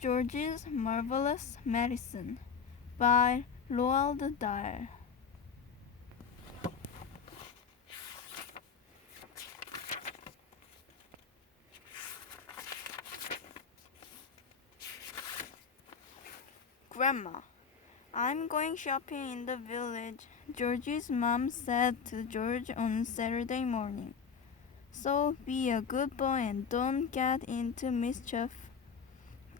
George's Marvelous Medicine by Roald Dahl. Grandma, I'm going shopping in the village, George's mom said to George on Saturday morning. So be a good boy and don't get into mischief.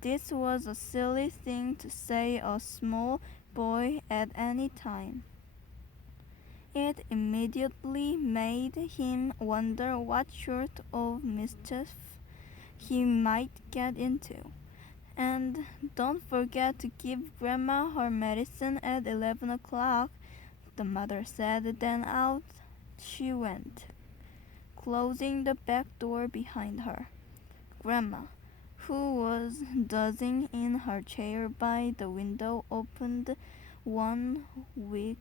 This was a silly thing to say a small boy at any time. It immediately made him wonder what sort of mischief he might get into. And don't forget to give Grandma her medicine at 11 o'clock, the mother said. Then out she went, closing the back door behind her. Grandma, who was dozing in her chair by the window, opened one wicked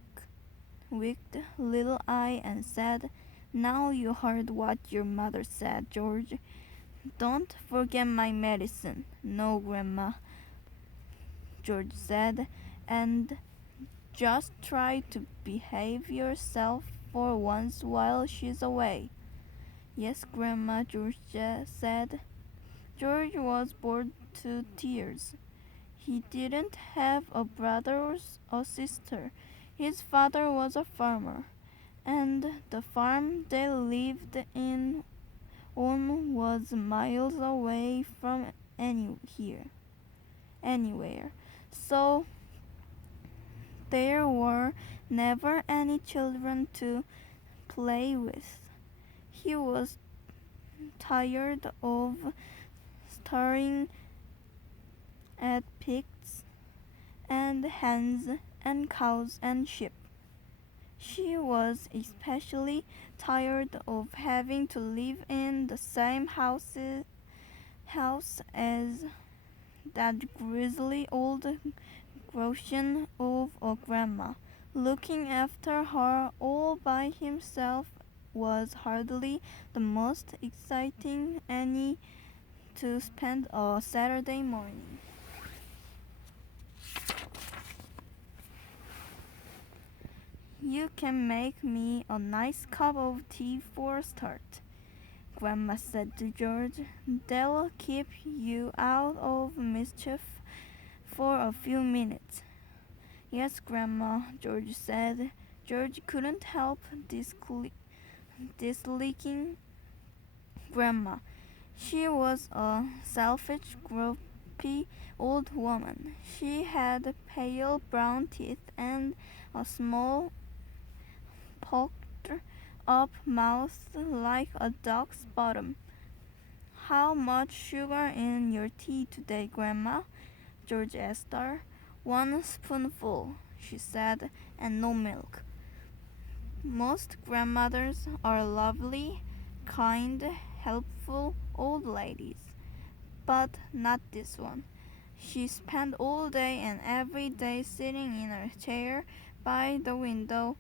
little eye and said, "Now you heard what your mother said, George. Don't forget my medicine." "No, Grandma," George said, "and just try to behave yourself for once while she's away." "Yes, Grandma," George said. George was bored to tears. He didn't have a brother or a sister. His father was a farmer, and the farm they lived in on was miles away from anywhere. So there were never any children to play with. He was tired of staring at pigs and hens and cows and sheep. She was especially tired of having to live in the same house as that grisly old Grouchen of a grandma. Looking after her all by himself was hardly the most exciting any to spend a Saturday morning. "You can make me a nice cup of tea for a start," Grandma said to George. "They'll keep you out of mischief for a few minutes." "Yes, Grandma," George said. George couldn't help disliking Grandma. She was a selfish, grumpy old woman. She had pale brown teeth and a small, poked up mouth like a dog's bottom. "How much sugar in your tea today, Grandma?" George asked her. "1 spoonful," she said, "and no milk." Most grandmothers are lovely, kind, helpful old ladies, but not this one. She spent all day and every day sitting in her chair by the window,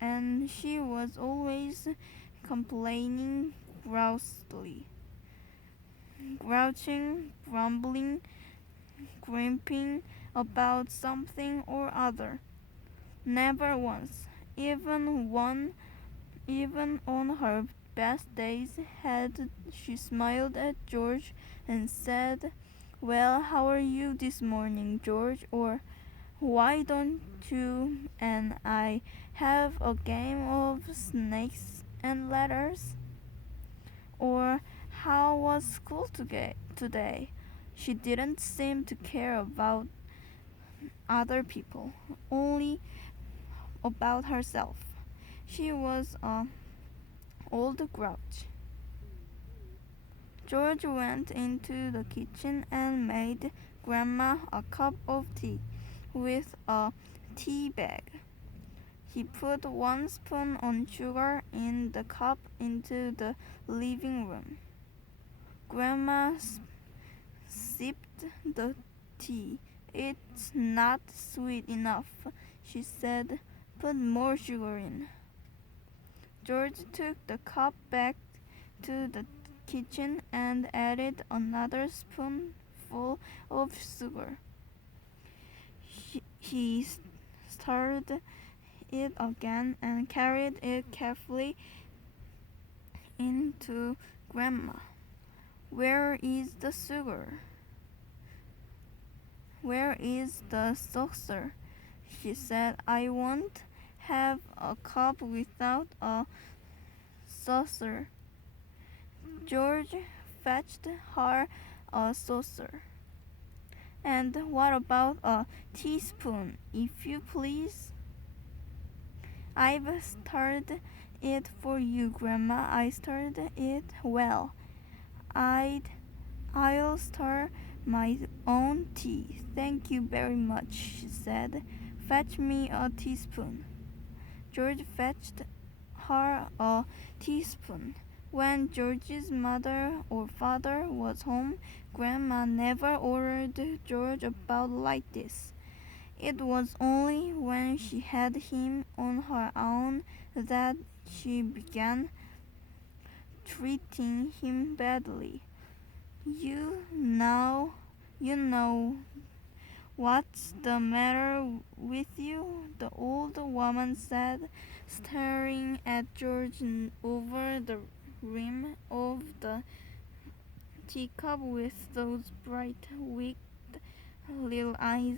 and she was always complaining grousely, grouching, grumbling, griping about something or other. Never once, even on her best days, had she smiled at George and said, "Well, how are you this morning, George?" or "Why don't you and I have a game of snakes and ladders?" or "How was school today?" She didn't seem to care about other people, only about herself. She was an old grouch. George went into the kitchen and made Grandma a cup of tea with a tea bag. He put 1 spoon of sugar in the cup into the living room. Grandma sipped the tea. "It's not sweet enough," she said. "Put more sugar in." George took the cup back to the kitchen and added another spoonful. full of sugar. He stirred it again and carried it carefully into Grandma. "Where is the sugar? Where is the saucer?" she said. "I won't have a cup without a saucer." George fetched her a saucer. "And what about a teaspoon, if you please?" "I've stirred it for you, Grandma. I stirred it well. I'll stir my own tea. Thank you very much," she said. "Fetch me a teaspoon." George fetched her a teaspoon. When George's mother or father was home, Grandma never ordered George about like this. It was only when she had him on her own that she began treating him badly. You know what's the matter with you?" the old woman said, staring at George over the rim of the teacup with those bright, wicked little eyes.